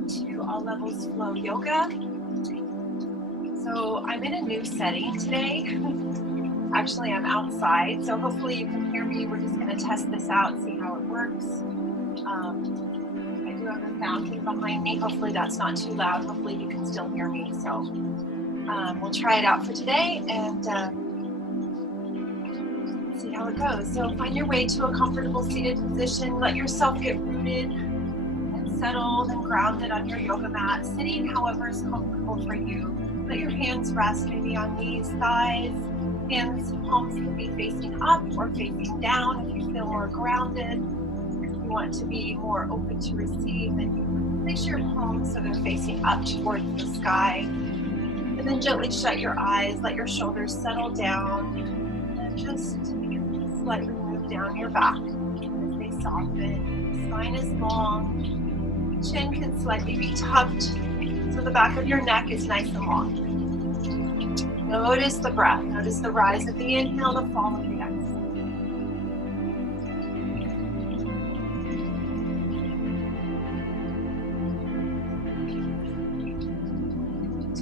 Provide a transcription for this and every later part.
welcome to All Levels Flow Yoga. So I'm in a new setting today. Actually, I'm outside, so hopefully you can hear me. We're just going to test this out, see how it works. I do have a fountain behind me. Hopefully that's not too loud. Hopefully you can still hear me. So we'll try it out for today and see how it goes. So find your way to a comfortable seated position. Let yourself get rooted and settled and grounded on your yoga mat. Sitting however is comfortable for you. Let your hands rest maybe on knees, thighs. Hands, palms can be facing up or facing down if you feel more grounded. If you want to be more open to receive, then you place your palms so they're facing up towards the sky. And then gently shut your eyes, let your shoulders settle down, and just slightly move down your back as they soften. Spine is long, chin can slightly be tucked, so the back of your neck is nice and long. Notice the breath. Notice the rise of the inhale, the fall of the exhale.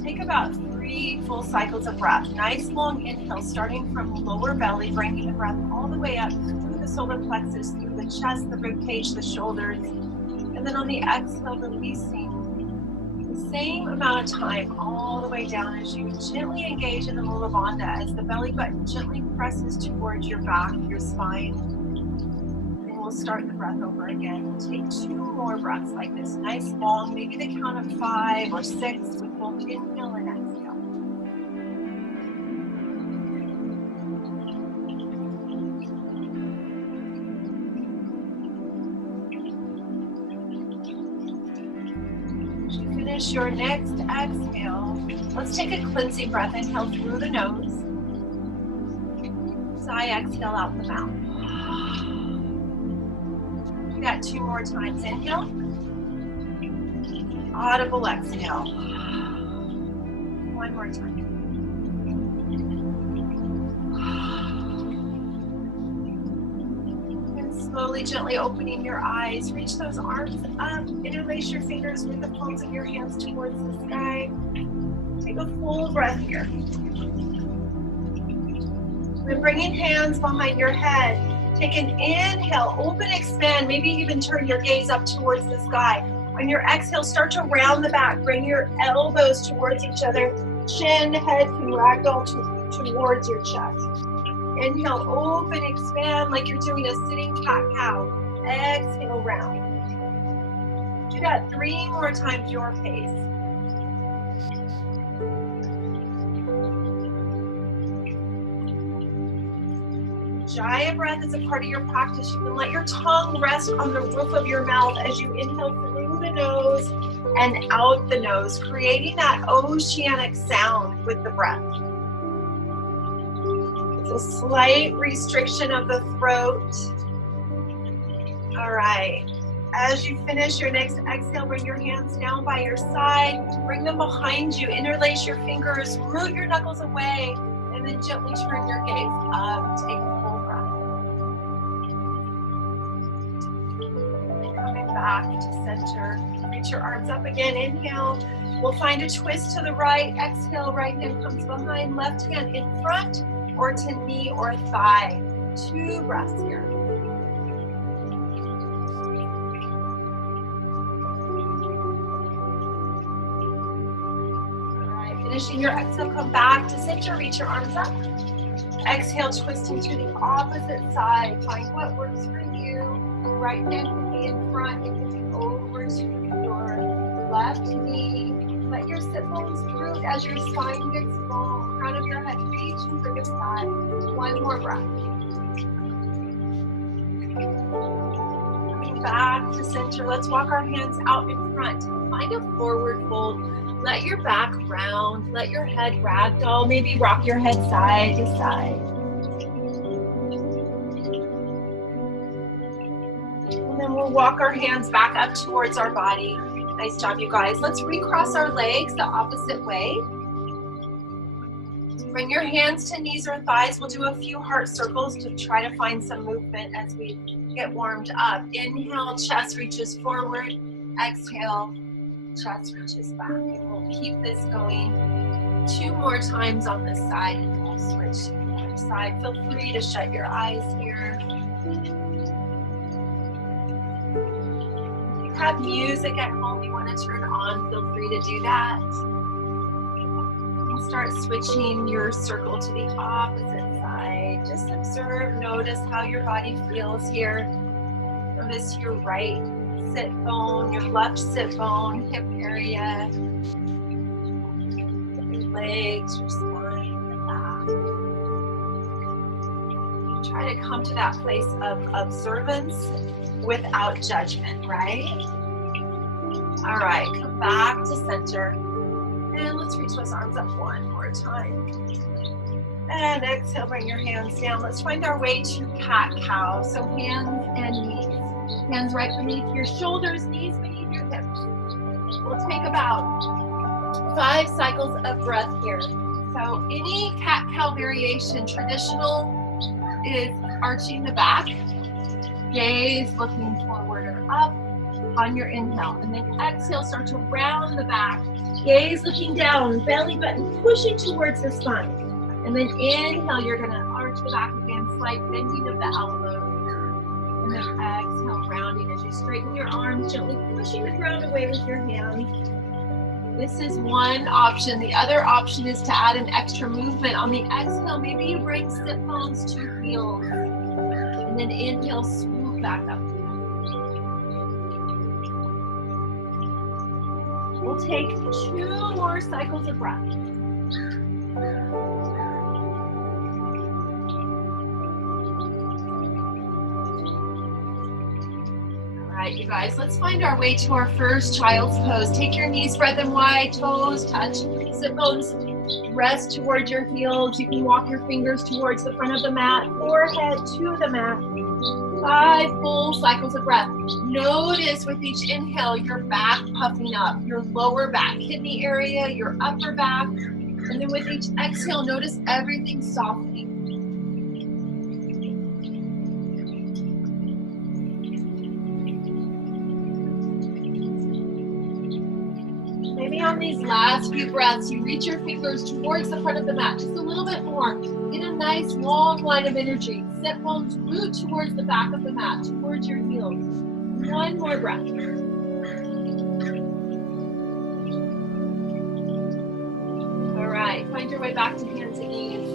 Take about 3 full cycles of breath. Nice long inhale, starting from lower belly, bringing the breath all the way up through the solar plexus, through the chest, the rib cage, the shoulders. And then on the exhale, releasing the same amount of time all the way down as you gently engage in the Mula Bandha as the belly button gently presses towards your back, your spine. And we'll start the breath over again. Take 2 more breaths like this. Nice long, maybe the count of 5 or 6 with both inhale and exhale. Your next exhale, let's take a cleansing breath. Inhale through the nose. Sigh, exhale out the mouth. Do that 2 more times. Inhale. Audible exhale. 1 more time. Slowly, gently opening your eyes. Reach those arms up. Interlace your fingers with the palms of your hands towards the sky. Take a full breath here. Then bringing hands behind your head. Take an inhale. Open, expand. Maybe even turn your gaze up towards the sky. On your exhale, start to round the back. Bring your elbows towards each other. Chin, head can ragdoll towards your chest. Inhale, open, expand like you're doing a sitting cat-cow. Exhale, round. Do that 3 more times your pace. Jaya breath is a part of your practice. You can let your tongue rest on the roof of your mouth as you inhale through the nose and out the nose, creating that oceanic sound with the breath. A slight restriction of the throat. All right. As you finish your next exhale, bring your hands down by your side. Bring them behind you. Interlace your fingers. Root your knuckles away. And then gently turn your gaze up. Take a full breath. And coming back to center. Reach your arms up again. Inhale. We'll find a twist to the right. Exhale. Right hand comes behind. Left hand in front, or to knee or thigh. 2 breaths here. All right, finishing your exhale, come back to center, reach your arms up. Exhale, twisting to the opposite side. Find what works for you. Right hand can be in front, it can be over to your left knee. Let your sit bones root as your spine gets long. Crown of your head reaching for the sky. 1 more breath. Coming back to center. Let's walk our hands out in front. Find a forward fold. Let your back round. Let your head ragdoll. Maybe rock your head side to side. And then we'll walk our hands back up towards our body. Nice job, you guys. Let's recross our legs the opposite way. Bring your hands to knees or thighs. We'll do a few heart circles to try to find some movement as we get warmed up. Inhale, chest reaches forward. Exhale, Chest reaches back. And we'll keep this going 2 more times on this side, and we'll switch to the other side. Feel free to shut your eyes here. If you have music at home you want to turn on, feel free to do that. And start switching your circle to the opposite side. Just observe, notice how your body feels here. Notice your right sit bone, your left sit bone, hip area, your legs, your spine, your back. Try to come to that place of observance without judgment, right? All right, come back to center. And let's reach those arms up one more time. And exhale, bring your hands down. Let's find our way to cat-cow. So hands and knees. Hands right beneath your shoulders, knees beneath your hips. We'll take about 5 cycles of breath here. So any cat-cow variation, traditional is arching the back, gaze looking forward or up on your inhale. And then exhale, start to round the back, gaze looking down, belly button pushing towards the spine. And then inhale, you're gonna arch the back again, slight bending of the elbow. And then exhale, rounding as you straighten your arms, gently pushing the ground away with your hands. This is one option. The other option is to add an extra movement. On the exhale, maybe you bring sit bones to heels. And then inhale, swoop back up. We'll take 2 more cycles of breath. All right, you guys, let's find our way to our first child's pose. Take your knees, spread them wide, toes touch, sit bones rest towards your heels. You can walk your fingers towards the front of the mat, forehead to the mat. 5 full cycles of breath. Notice with each inhale, your back puffing up, your lower back kidney area, your upper back. And then with each exhale, notice everything softening. Maybe on these last few breaths, you reach your fingers towards the front of the mat, just a little bit more. Get a nice long line of energy. Sit bones root towards the back of the mat, towards your heels. 1 more breath. All right, find your way back to hands and knees.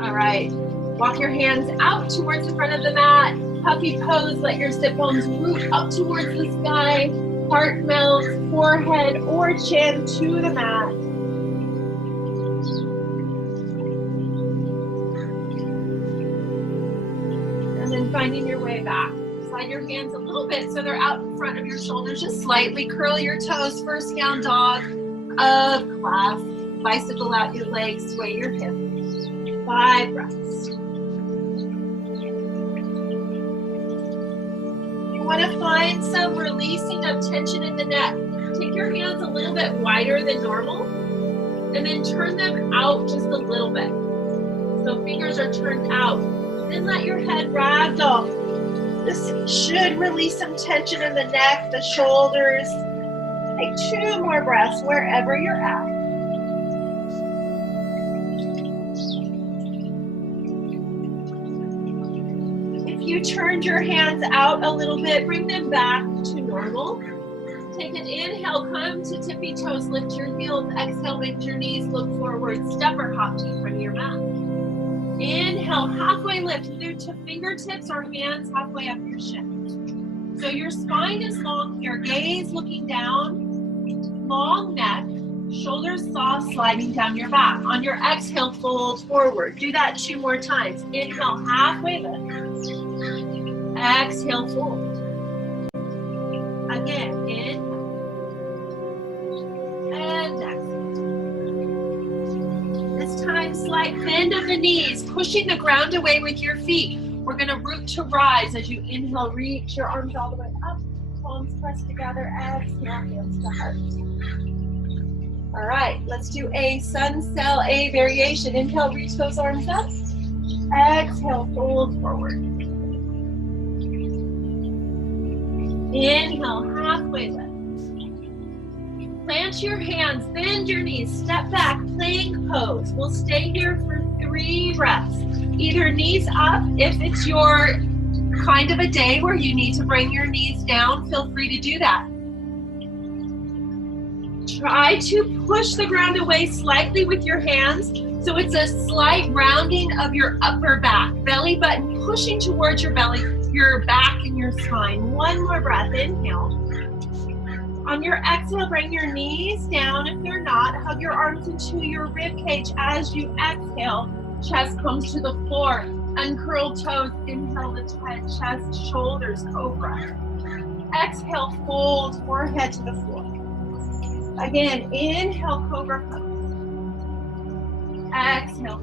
All right, walk your hands out towards the front of the mat. Puppy pose, let your sit bones root up towards the sky. Heart melts, forehead or chin to the mat. And then finding your way back. Slide your hands a little bit so they're out in front of your shoulders, just slightly. Curl your toes, first down dog of class. Bicycle out your legs, sway your hips. 5 breaths. You want to find some releasing of tension in the neck. Take your hands a little bit wider than normal and then turn them out just a little bit. So fingers are turned out. Then let your head ragdoll. This should release some tension in the neck, the shoulders. Take 2 more breaths wherever you're at. You turned your hands out a little bit, bring them back to normal. Take an inhale, come to tippy toes, lift your heels. Exhale, bend your knees, look forward, step or hop to the front of your mat. Inhale, halfway lift, either to fingertips or hands halfway up your shin. So your spine is long here, gaze looking down, long neck, shoulders soft, sliding down your back. On your exhale, fold forward. Do that 2 more times. Inhale, halfway lift. Exhale, fold. Again, in and exhale. This time, slight bend of the knees, pushing the ground away with your feet. We're going to root to rise as you inhale, reach your arms all the way up, palms pressed together. Exhale, hands to heart. All right, let's do a sun cell A variation. Inhale, reach those arms up. Exhale, fold forward. Inhale, halfway lift. Plant your hands, bend your knees, step back, plank pose. We'll stay here for 3 breaths. Either knees up, if it's your kind of a day where you need to bring your knees down, feel free to do that. Try to push the ground away slightly with your hands, so it's a slight rounding of your upper back. Belly button pushing towards your belly, your back and your spine. 1 more breath, inhale. On your exhale, bring your knees down. If they're not, hug your arms into your rib cage as you exhale. Chest comes to the floor. Uncurl toes. Inhale, lift head, chest, shoulders, cobra. Exhale, fold forehead to the floor. Again, inhale, cobra pose. Exhale.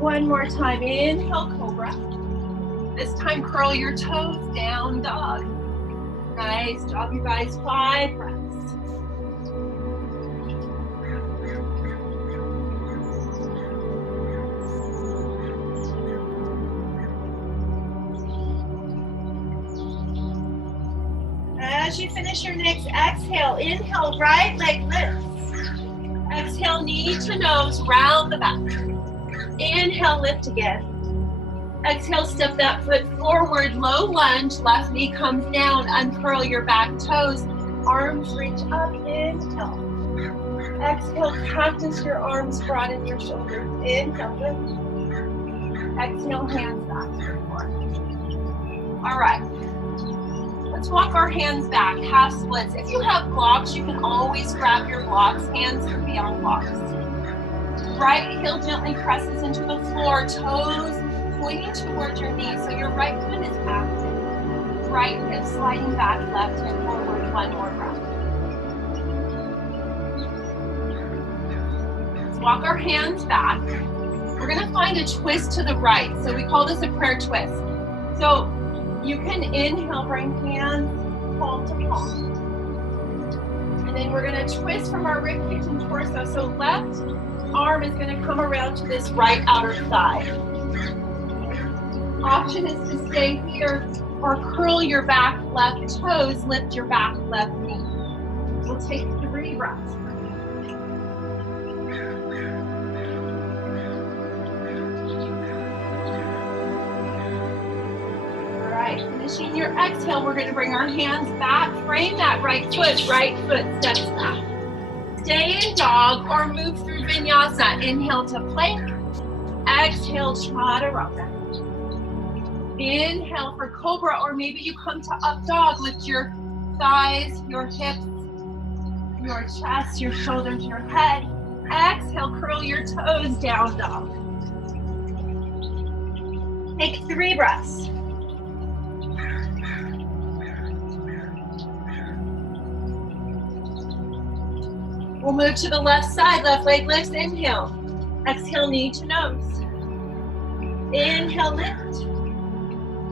1 more time. Inhale, cobra. This time, curl your toes, down dog. Nice job, you guys. 5 breaths. As you finish your next exhale, inhale, right leg lifts. Exhale, knee to nose, round the back. Inhale, lift again. Exhale, step that foot forward, low lunge, left knee comes down, uncurl your back toes, arms reach up, inhale. Exhale, cactus your arms, broaden your shoulders, inhale, lift. Exhale, hands back to the floor. All right, let's walk our hands back, half splits. If you have blocks, you can always grab your blocks, hands can be on blocks. Right heel gently presses into the floor, toes pointing towards your knees, so your right foot is active. Right hip sliding back, left hip forward. 1 more breath. Let's walk our hands back. We're gonna find a twist to the right, so we call this a prayer twist. So you can inhale, bring hands palm to palm. And then we're gonna twist from our rib cage and torso. So left arm is gonna come around to this right outer thigh. Option is to stay here or curl your back left toes, lift your back left knee. We'll take 3 breaths. All right, finishing your exhale, we're gonna bring our hands back, frame that right foot steps back. Stay in dog or move through vinyasa. Inhale to plank, exhale, chaturanga. Inhale for cobra, or maybe you come to up dog. Lift your thighs, your hips, your chest, your shoulders, your head. Exhale, curl your toes, down dog. Take 3 breaths. We'll move to the left side, left leg lifts, inhale. Exhale, knee to nose. Inhale, lift.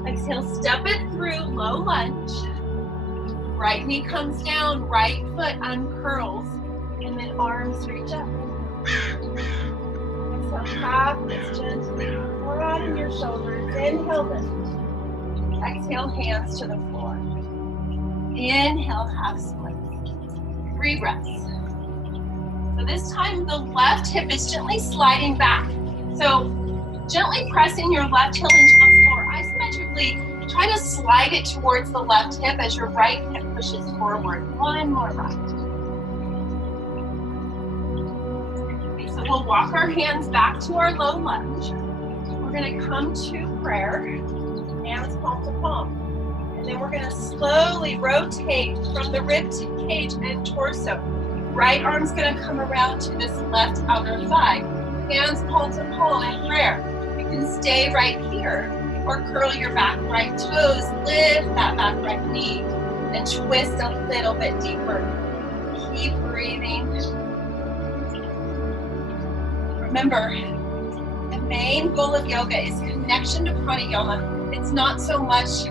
Exhale, step it through, low lunge. Right knee comes down, right foot uncurls, and then arms reach up. Exhale, half lift gently, broaden your shoulders. Inhale, lift. Exhale, hands to the floor. Inhale, half split. 3 breaths. So this time the left hip is gently sliding back. So gently pressing your left heel into the floor. Isometrically, try to slide it towards the left hip as your right hip pushes forward. 1 more breath. Okay, so we'll walk our hands back to our low lunge. We're gonna come to prayer, hands palm to palm. And then we're gonna slowly rotate from the rib cage and torso. Right arm's gonna come around to this left outer thigh. Hands palm to palm in prayer. You can stay right here or curl your back right toes, lift that back right knee, and twist a little bit deeper. Keep breathing. Remember, the main goal of yoga is connection to pranayama. It's not so much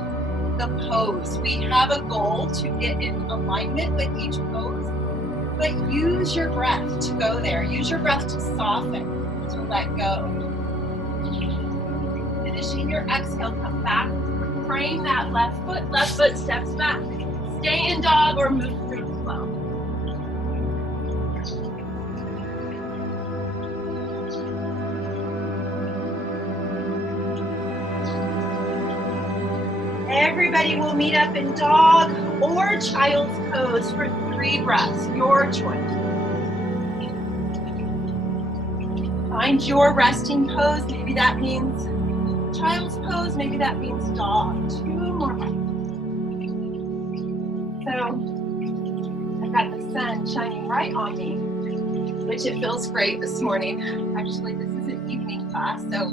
the pose. We have a goal to get in alignment with each pose. But use your breath to go there. Use your breath to soften, to let go. Finishing your exhale, come back to frame that left foot steps back. Stay in dog or move through the flow. Everybody will meet up in dog or child's pose for 3 breaths, your choice. Find your resting pose. Maybe that means child's pose, maybe that means dog. 2 more breaths. So, I've got the sun shining right on me, which it feels great this morning. Actually, this is an evening class, so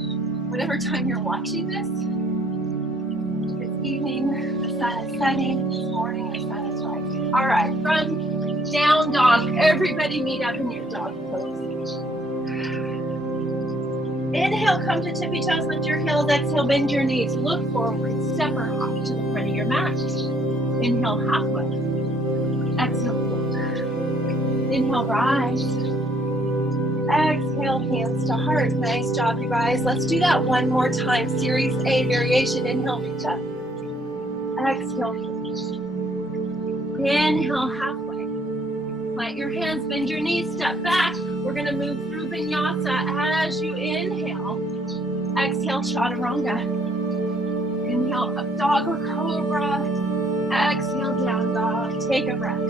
whatever time you're watching this, evening, the sun is setting. This morning, the sun is rising. All right, from down dog, everybody meet up in your dog pose. Inhale, come to tippy toes, lift your heels. Exhale, bend your knees. Look forward, step or hop to the front of your mat. Inhale, halfway. Exhale, fold. Inhale, rise. Exhale, hands to heart. Nice job, you guys. Let's do that one more time. Series A variation. Inhale, reach up. Exhale, inhale, halfway. Plant your hands, bend your knees, step back. We're gonna move through vinyasa as you inhale. Exhale, chaturanga. Inhale, up dog or cobra. Exhale, down dog. Take a breath.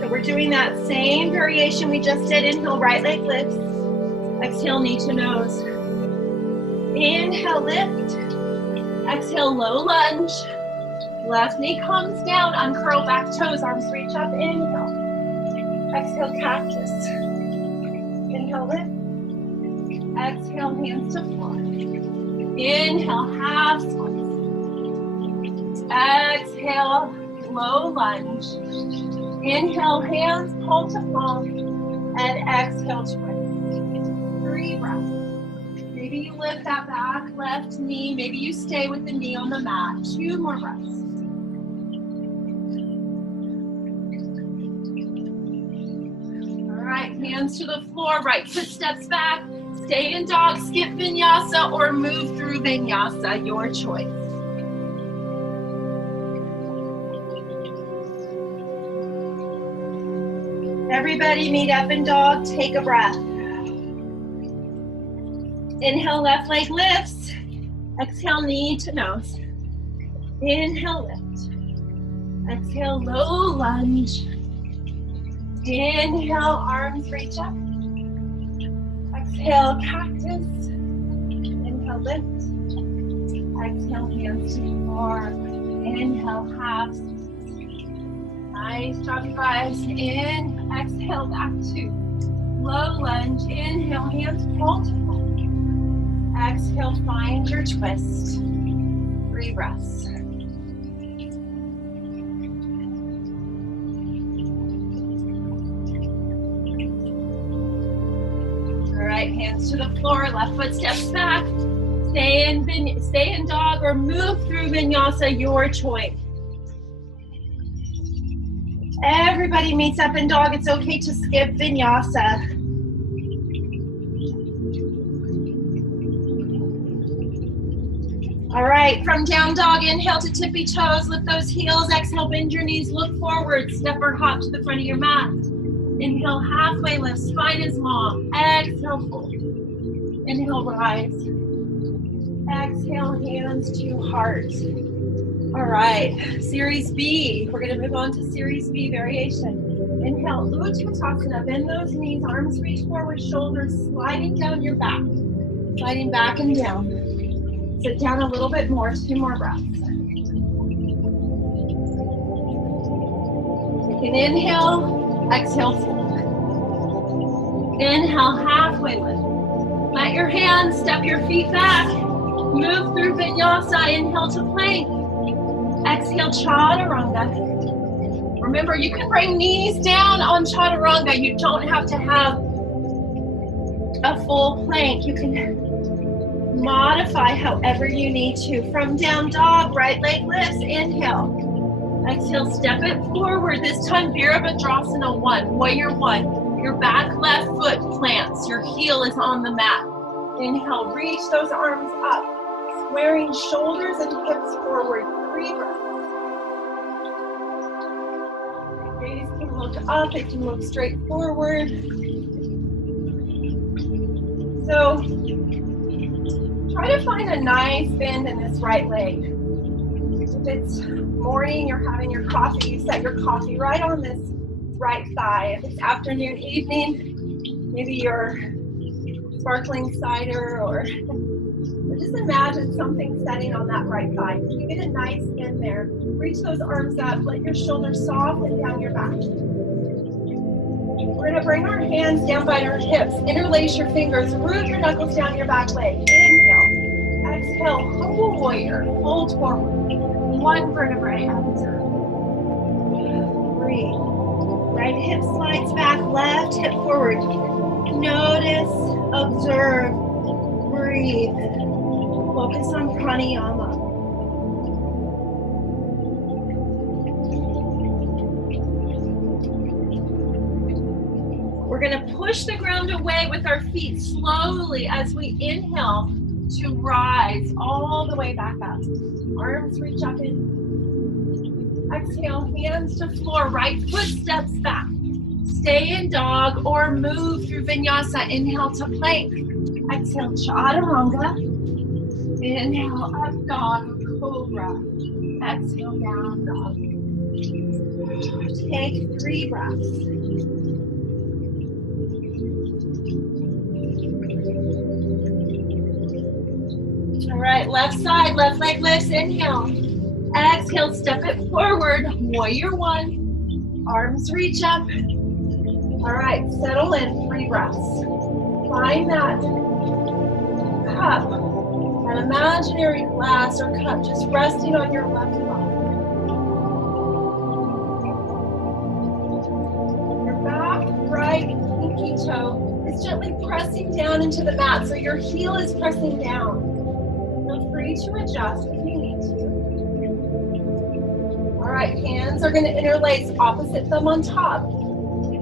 So we're doing that same variation we just did. Inhale, right leg lifts. Exhale, knee to nose. Inhale, lift. Exhale, low lunge. Left knee comes down, uncurl back toes, arms reach up, inhale. Exhale, cactus. Inhale, lift. Exhale, hands to floor. Inhale, half squats. Exhale, low lunge. Inhale, hands pull to palm. And exhale, twist. 3 breaths. Maybe you lift that back left knee. Maybe you stay with the knee on the mat. 2 more breaths. All right, hands to the floor. Right foot steps back. Stay in dog, skip vinyasa, or move through vinyasa. Your choice. Everybody meet up in dog. Take a breath. Inhale, left leg lifts. Exhale, knee to nose. Inhale, lift. Exhale, low lunge. Inhale, arms reach up. Exhale, cactus. Inhale, lift. Exhale, hands to the floor. Inhale, half. Nice job, you guys. In, exhale, back to low lunge. Inhale, hands pull to pull. Exhale, find your twist. 3 breaths. All right, hands to the floor, left foot steps back. Stay in dog or move through vinyasa, your choice. Everybody meets up in dog. It's okay to skip vinyasa. All right, from down dog, inhale to tippy toes, lift those heels, exhale, bend your knees, look forward, step or hop to the front of your mat. Inhale, halfway lift, spine is long. Exhale, fold. Inhale, rise. Exhale, hands to heart. All right, Series B. We're gonna move on to Series B variation. Inhale, Uttanasana, bend those knees, arms reach forward, shoulders sliding down your back. Sliding back and down. Sit down a little bit more, 2 more breaths. Take an inhale, exhale, fold. Inhale, halfway lift. Let your hands step your feet back. Move through vinyasa, inhale to plank. Exhale, chaturanga. Remember, you can bring knees down on chaturanga. You don't have to have a full plank. You can modify however you need to. From down dog, right leg lifts, inhale. Exhale, step it forward. This time, Virabhadrasana 1, warrior 1. Your back left foot plants. Your heel is on the mat. Inhale, reach those arms up. Squaring shoulders and hips forward. 3 breaths. Gaze can look up, it can look straight forward. So try to find a nice bend in this right leg. If it's morning, you're having your coffee, you set your coffee right on this right thigh. If it's afternoon, evening, maybe your sparkling cider or just imagine something setting on that right thigh. You get a nice bend there. Reach those arms up, let your shoulders soften down your back. We're gonna bring our hands down by our hips, interlace your fingers, root your knuckles down your back leg. Inhale, exhale, humble warrior, fold forward. 1 vertebrae at a time. Breathe. Right hip slides back, left hip forward. Notice, observe, breathe. Focus on pranayama. We're going to push the ground away with our feet slowly as we inhale to rise all the way back up. Arms reach up in. Exhale, hands to floor, right foot steps back. Stay in dog or move through vinyasa. Inhale to plank. Exhale, chaturanga. Inhale, up dog, cobra. Exhale, down dog. Take 3 breaths. All right, left side, left leg lifts. Inhale. Exhale, step it forward. Warrior 1. Arms reach up. All right, settle in. 3 breaths. Find that cup, an imaginary glass or cup just resting on your left thigh. Your back right pinky toe is gently pressing down into the mat, so your heel is pressing down. Feel free to adjust if you need to. All right, hands are going to interlace, opposite thumb on top.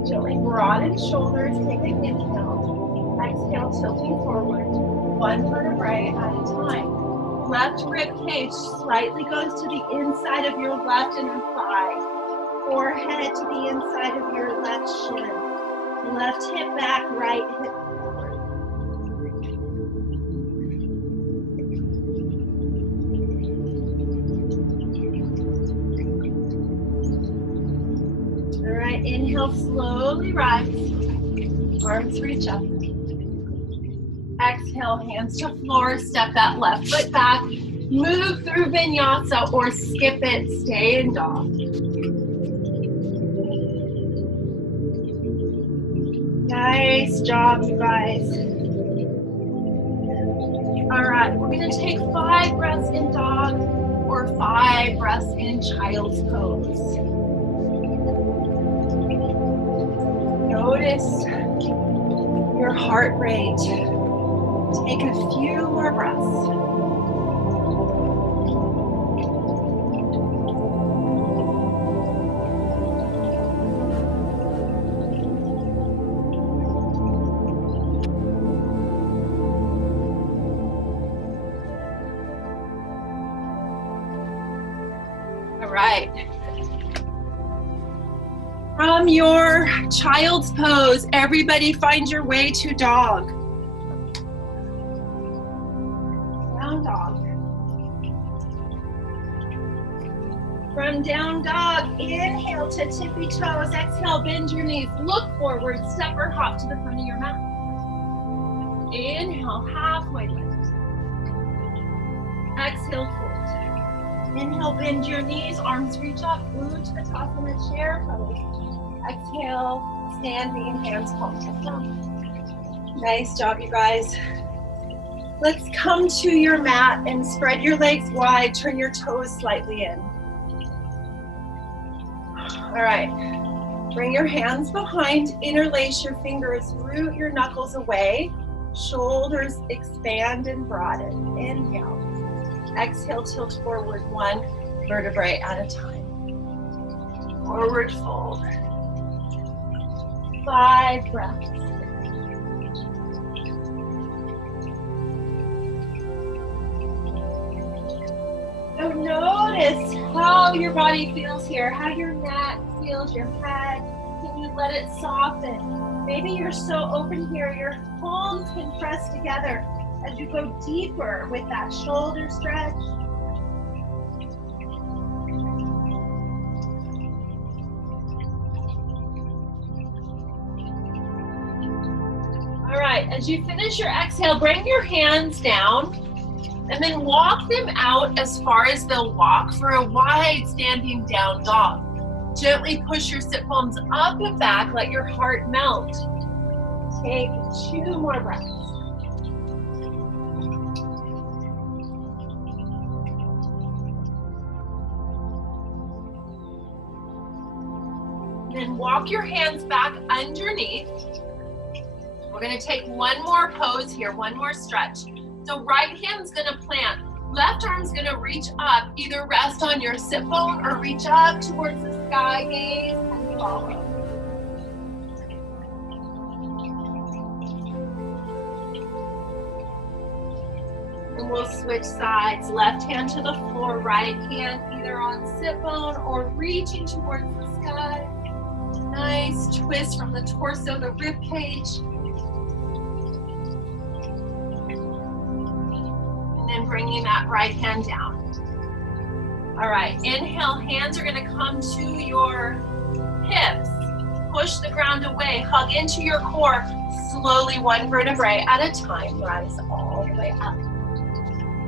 Gently broaden shoulders, take an inhale. Exhale, tilting forward. 1 vertebrae at a time. Left rib cage slightly goes to the inside of your left inner thigh. Forehead to the inside of your left shin. Left hip back, right hip forward. All right, inhale, slowly rise. Arms reach up. Exhale, hands to floor, step that left foot back. Move through vinyasa or skip it, stay in dog. Nice job, you guys. All right, we're gonna take 5 breaths in dog or 5 breaths in child's pose. Notice your heart rate. Take a few more breaths. All right. From your child's pose, everybody find your way to dog. Down dog. From down dog, inhale to tippy toes. Exhale, bend your knees. Look forward, step or hop to the front of your mat. Inhale, halfway lift. Exhale, fold. Inhale, bend your knees, arms reach up, Uttanasana chair pose. Exhale, standing, hands palm to thumb. Nice job, you guys. Let's come to your mat and spread your legs wide, turn your toes slightly in. All right, bring your hands behind, interlace your fingers, root your knuckles away, shoulders expand and broaden. Inhale. Exhale, tilt forward 1 vertebrae at a time. Forward fold. 5 breaths. So notice how your body feels here, how your neck feels, your head. Can you let it soften? Maybe you're so open here, your palms can press together as you go deeper with that shoulder stretch. All right, as you finish your exhale, bring your hands down and then walk them out as far as they'll walk for a wide standing down dog. Gently push your sit bones up and back, let your heart melt. Take 2 more breaths. Then walk your hands back underneath. We're gonna take one more pose here, one more stretch. So right hand's gonna plant, left arm's gonna reach up, either rest on your sit bone or reach up towards the sky, gaze and follow. And we'll switch sides, left hand to the floor, right hand either on sit bone or reaching towards the sky. Nice twist from the torso, the rib cage. And bringing that right hand down. All right, inhale, hands are gonna come to your hips. Push the ground away, hug into your core. Slowly, one vertebrae at a time, rise all the way up.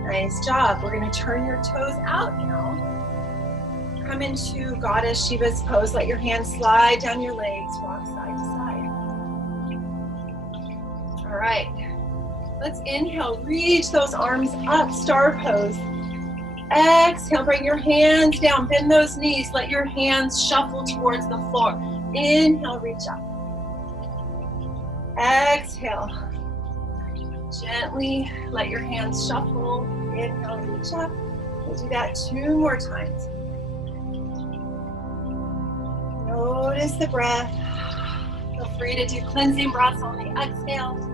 Nice job. We're gonna turn your toes out now. Come into Goddess Shiva's pose. Let your hands slide down your legs, rock side to side. All right. Let's inhale, reach those arms up, star pose. Exhale, bring your hands down, bend those knees, let your hands shuffle towards the floor. Inhale, reach up. Exhale, gently let your hands shuffle. Inhale, reach up. We'll do that 2 more times. Notice the breath. Feel free to do cleansing breaths on the exhale.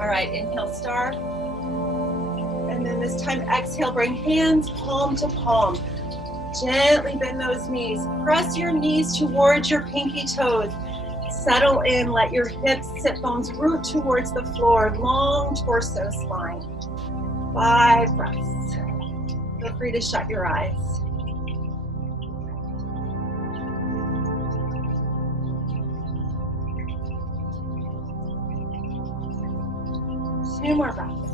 All right, inhale, star. And then this time, exhale, bring hands palm to palm. Gently bend those knees. Press your knees towards your pinky toes. Settle in, let your hips, sit bones root towards the floor. Long torso, spine. 5 breaths. Feel free to shut your eyes. Two more breaths.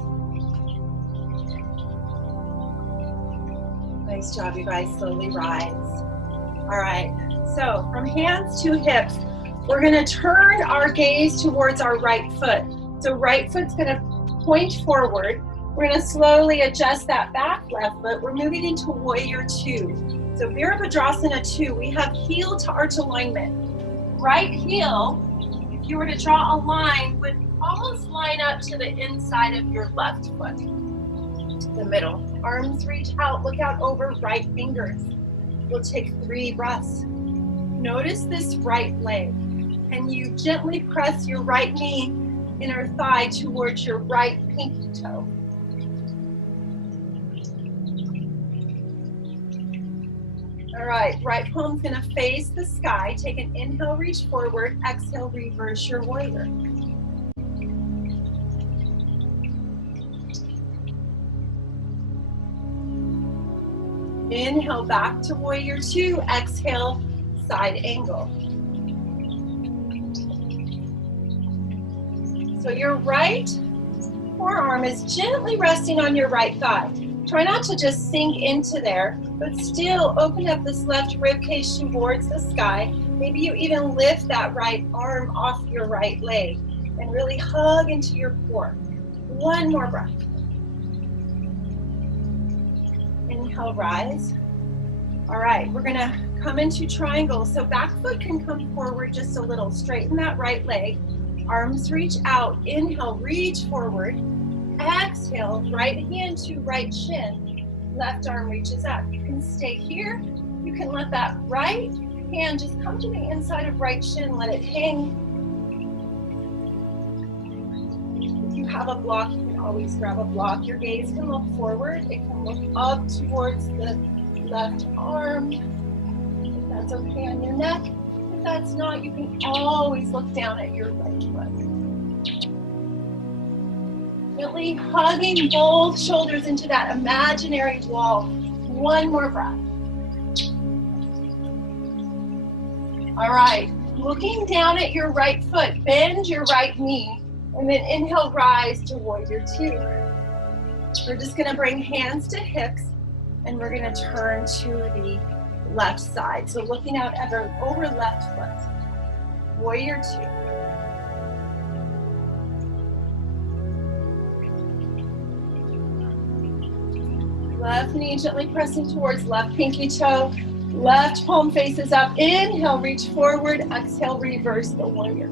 Nice job, you guys. Slowly rise. All right, so from hands to hips, we're gonna turn our gaze towards our right foot. So right foot's gonna point forward. We're gonna slowly adjust that back left foot. We're moving into Warrior 2. So Virabhadrasana 2, we have heel to arch alignment. Right heel, if you were to draw a line, would almost line up to the inside of your left foot, the middle. Arms reach out, look out over right fingers. We'll take 3 breaths. Notice this right leg. And you gently press your right knee, inner thigh towards your right pinky toe. All right palm's gonna face the sky. Take an inhale, reach forward. Exhale, reverse your warrior. Inhale, back to Warrior 2. Exhale, side angle. So your right forearm is gently resting on your right thigh. Try not to just sink into there, but still open up this left rib cage towards the sky. Maybe you even lift that right arm off your right leg and really hug into your core. 1 more breath. Inhale, rise. All right, we're gonna come into triangle. So back foot can come forward just a little. Straighten that right leg. Arms reach out. Inhale, reach forward. Exhale, right hand to right shin. Left arm reaches up. You can stay here. You can let that right hand just come to the inside of right shin. Let it hang. If you have a block, you can always grab a block. Your gaze can look forward. It can look up towards the left arm. If that's okay on your neck. If that's not, you can always look down at your right foot. Gently hugging both shoulders into that imaginary wall. One more breath. All right, looking down at your right foot, bend your right knee, and then inhale, rise to warrior two. We're just gonna bring hands to hips, and we're gonna turn to the left side. So looking out over left foot, warrior two. Left knee gently pressing towards left pinky toe. Left palm faces up. Inhale, reach forward. Exhale, reverse the warrior.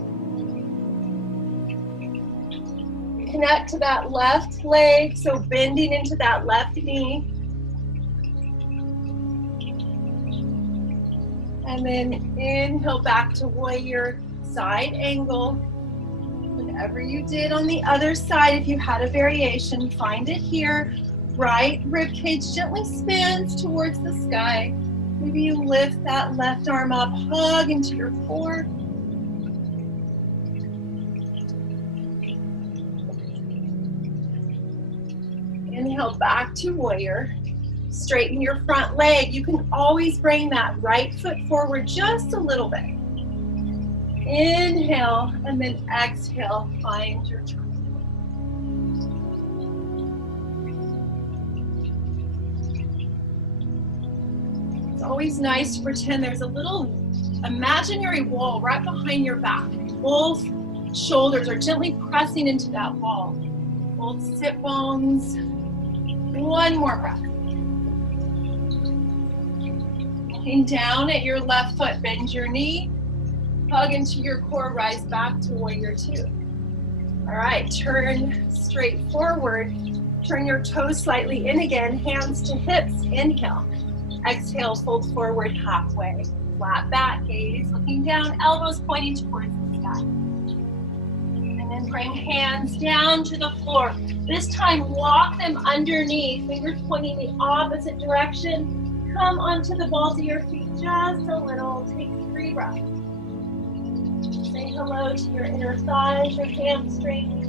Connect to that left leg, so bending into that left knee. And then inhale back to warrior, side angle. Whatever you did on the other side, if you had a variation, find it here. Right rib cage gently spins towards the sky. Maybe you lift that left arm up, hug into your core. Inhale back to warrior. Straighten your front leg. You can always bring that right foot forward just a little bit. Inhale, and then exhale, find your triangle. It's always nice to pretend there's a little imaginary wall right behind your back. Both shoulders are gently pressing into that wall. Both sit bones. One more breath. Looking down at your left foot, bend your knee. Hug into your core, rise back to warrior two. All right, turn straight forward. Turn your toes slightly in again, hands to hips, inhale. Exhale, fold forward halfway. Flat back, gaze looking down, elbows pointing towards the sky. And then bring hands down to the floor. This time, walk them underneath, fingers pointing the opposite direction. Come onto the balls of your feet just a little. Take 3 breaths. Say hello to your inner thighs, your hamstrings.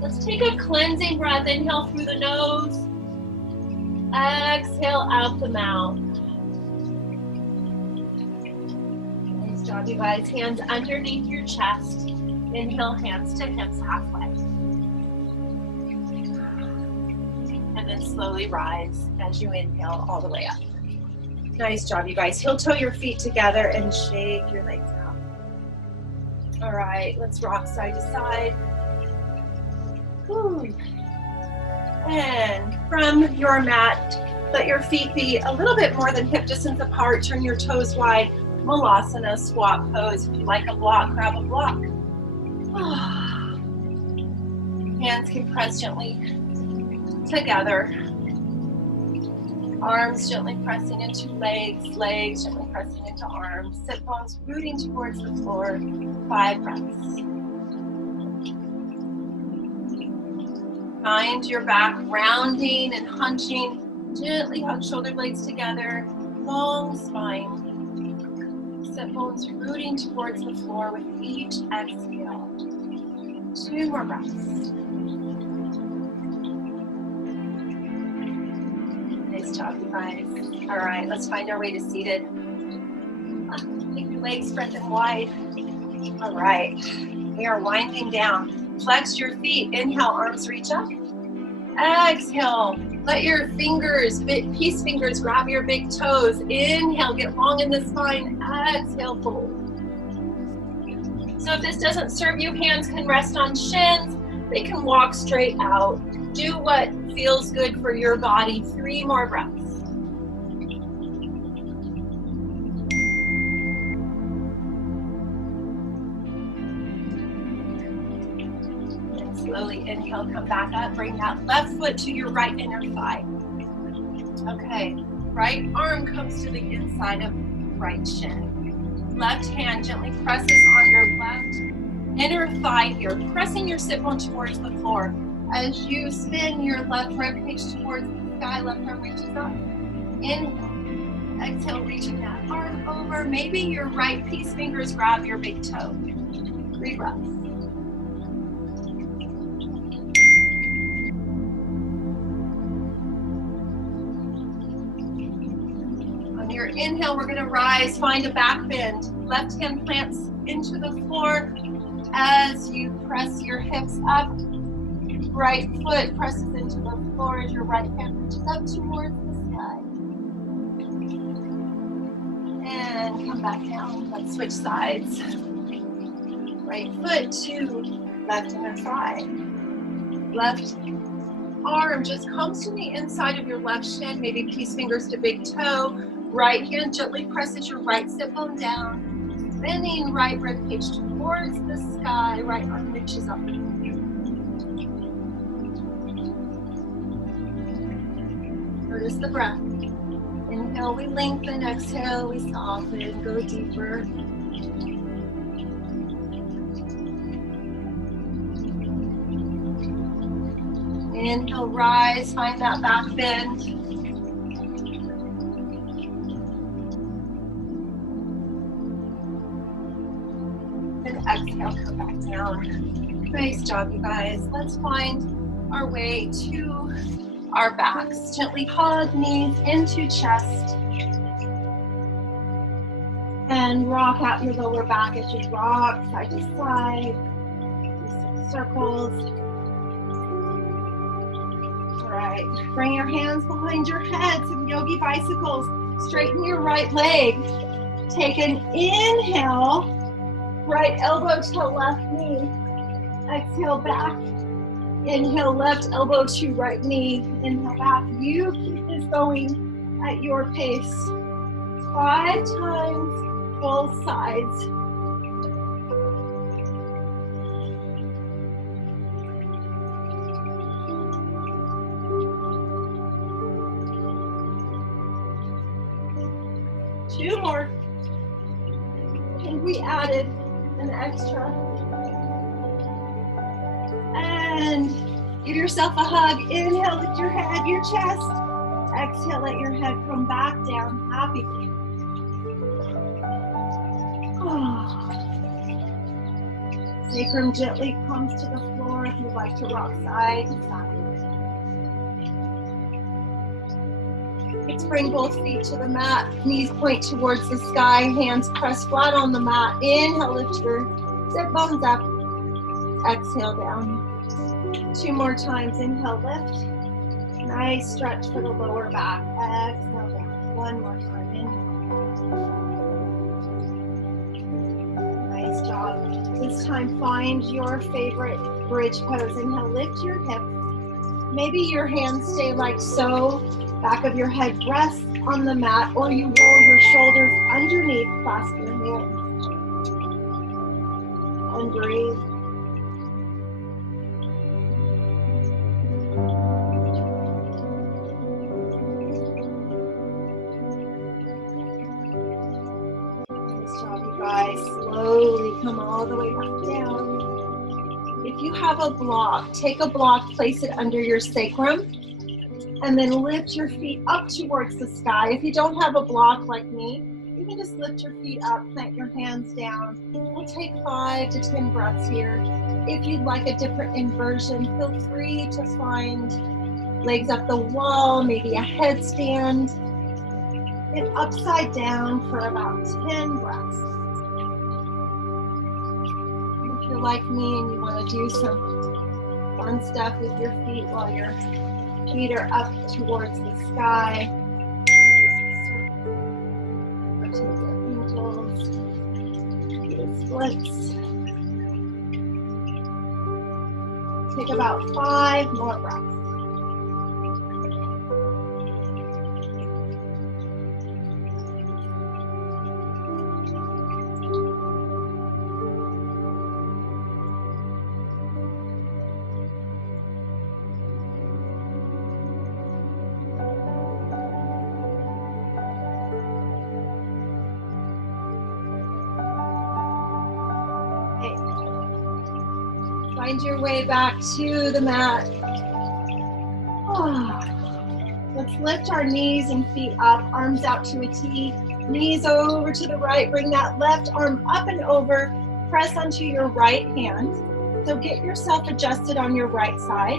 Let's take a cleansing breath. Inhale through the nose. Exhale out the mouth. Nice job, you guys. Hands underneath your chest. Inhale, hands to hips halfway. And then slowly rise as you inhale all the way up. Nice job, you guys. Heel toe your feet together and shake your legs out. All right, let's rock side to side. Whew. And from your mat, let your feet be a little bit more than hip distance apart. Turn your toes wide. Malasana, swap pose. If you like a block, grab a block. Hands can press gently together. Arms gently pressing into legs, legs gently pressing into arms. Sit bones rooting towards the floor. 5 breaths. Find your back rounding and hunching. Gently hug shoulder blades together. Long spine. Sit bones rooting towards the floor with each exhale. 2 more breaths. Nice job, you guys. All right, let's find our way to seated. Keep your legs spread them wide. All right, we are winding down. Flex your feet. Inhale, arms reach up. Exhale, let your fingers, peace fingers, grab your big toes. Inhale, get long in the spine. Exhale, fold. So if this doesn't serve you, hands can rest on shins. They can walk straight out. Do what feels good for your body. 3 more breaths. Slowly inhale, come back up. Bring that left foot to your right inner thigh. Okay, right arm comes to the inside of right shin. Left hand gently presses on your left inner thigh here, pressing your sit bone towards the floor. As you spin your left rib cage towards the sky, left arm reaches up. Inhale, exhale, reaching that arm over. Maybe your right peace fingers grab your big toe. 3 breaths. On your inhale, we're going to rise, find a back bend. Left hand plants into the floor as you press your hips up. Right foot presses into the floor as your right hand reaches up towards the sky. And come back down. Let's switch sides. Right foot to left inner thigh. Left arm just comes to the inside of your left shin, maybe peace fingers to big toe. Right hand gently presses your right sit bone down. Spinning right rib cage towards the sky. Right arm reaches up. Notice the breath. Inhale, we lengthen. Exhale, we soften. Go deeper. Inhale, rise. Find that back bend. And exhale, come back down. Nice job, you guys. Let's find our way to our backs. Gently hug knees into chest. And rock out your lower back as you rock side to side. Do some circles. All right, bring your hands behind your head, some yogi bicycles. Straighten your right leg. Take an inhale, right elbow to left knee. Exhale back. Inhale, left elbow to right knee. Inhale back. You keep this going at your pace. 5 times, both sides. Two more. And we added an extra. And give yourself a hug. Inhale, lift your head, your chest. Exhale, let your head come back down. Happy. Oh. Sacrum gently comes to the floor if you'd like to rock side to side. Let's bring both feet to the mat. Knees point towards the sky. Hands press flat on the mat. Inhale, lift your sit bones up. Exhale down. 2 more times. Inhale, lift. Nice stretch for the lower back. Exhale down. 1 more time. Inhale. Nice job. This time, find your favorite bridge pose. Inhale, lift your hips. Maybe your hands stay like so. Back of your head rests on the mat, or you roll your shoulders underneath, clasp your hands. And breathe. Guys, slowly come all the way back down. If you have a block, take a block, place it under your sacrum, and then lift your feet up towards the sky. If you don't have a block like me, you can just lift your feet up, plant your hands down. We'll take 5 to 10 breaths here. If you'd like a different inversion, feel free to find legs up the wall, maybe a headstand, and upside down for about 10 breaths. If you're like me and you want to do some fun stuff with your feet while your feet are up towards the sky, rotate the ankles, do splits. Take about 5 more breaths. Find your way back to the mat. Let's lift our knees and feet up, arms out to a T, knees over to the right. Bring that left arm up and over. Press onto your right hand. So get yourself adjusted on your right side.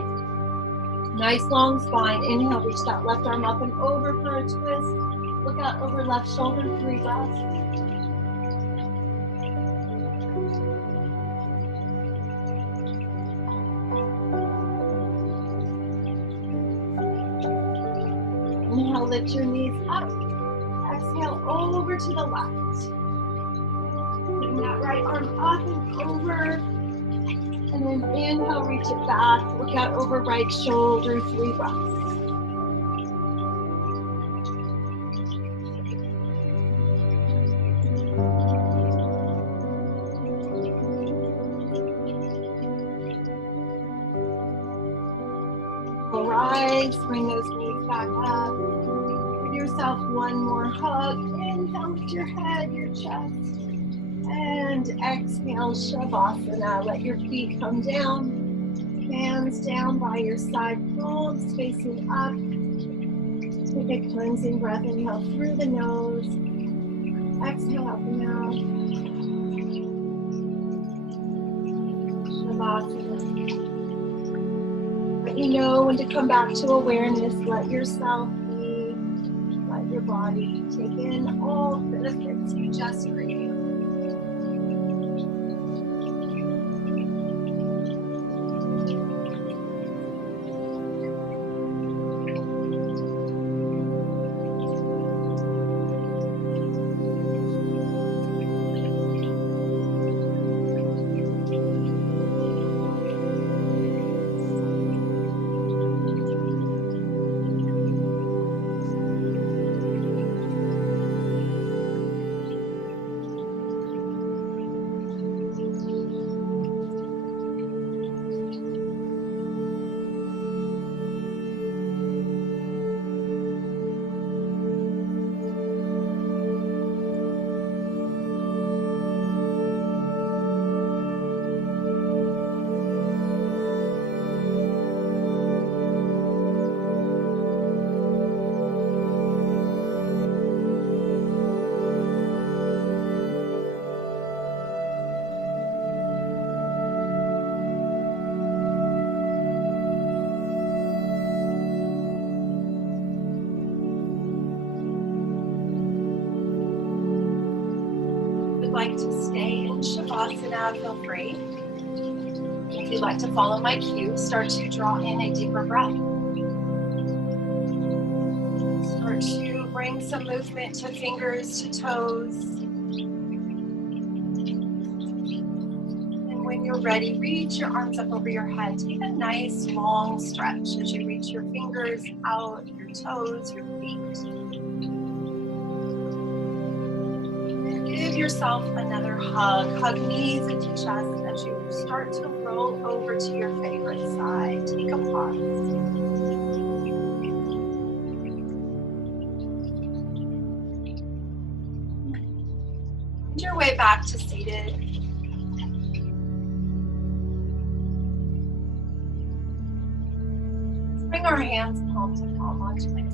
Nice long spine. Inhale, reach that left arm up and over for a twist. Look out over left shoulder, 3 breaths. Inhale, lift your knees up. Exhale, over to the left. Bring that right arm up and over. And then inhale, reach it back. Look out over right shoulder, 3 breaths. Rise, bring those knees back up. Give yourself one more hug. Inhale, lift your head, your chest. And exhale, Shavasana. Let your feet come down. Hands down by your side, palms facing up. Take a cleansing breath. Inhale through the nose. Exhale out the mouth. Shavasana. Let you know when to come back to awareness. Let yourself be. Let your body take in all the benefits you just created. Like to stay in Shavasana, feel free. If you'd like to follow my cue, start to draw in a deeper breath. Start to bring some movement to fingers, to toes. And when you're ready, reach your arms up over your head. Take a nice long stretch as you reach your fingers out, your toes, your feet. Give yourself another hug. Hug knees into chest as you start to roll over to your favorite side. Take a pause. Find your way back to seated. Let's bring our hands palm to palm onto my mat.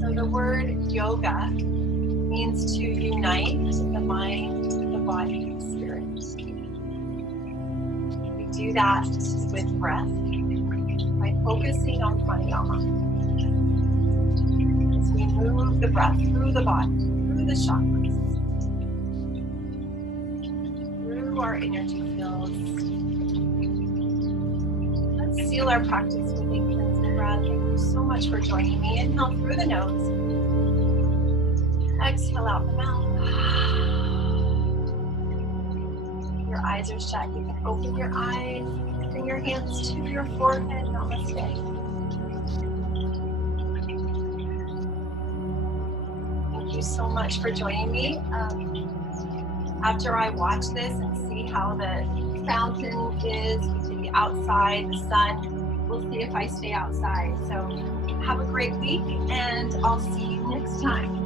So the word yoga means to unite the mind, the body, and the spirit. We do that with breath by focusing on pranayama. As we move the breath through the body, through the chakras, through our energy fields. Let's seal our practice with a cleansing breath. Thank you so much for joining me. Inhale through the nose. Exhale out the mouth. Your eyes are shut. You can open your eyes. Bring your hands to your forehead. Namaste. Thank you so much for joining me. After I watch this and see how the fountain is, the outside, the sun, we'll see if I stay outside. So have a great week, and I'll see you next time.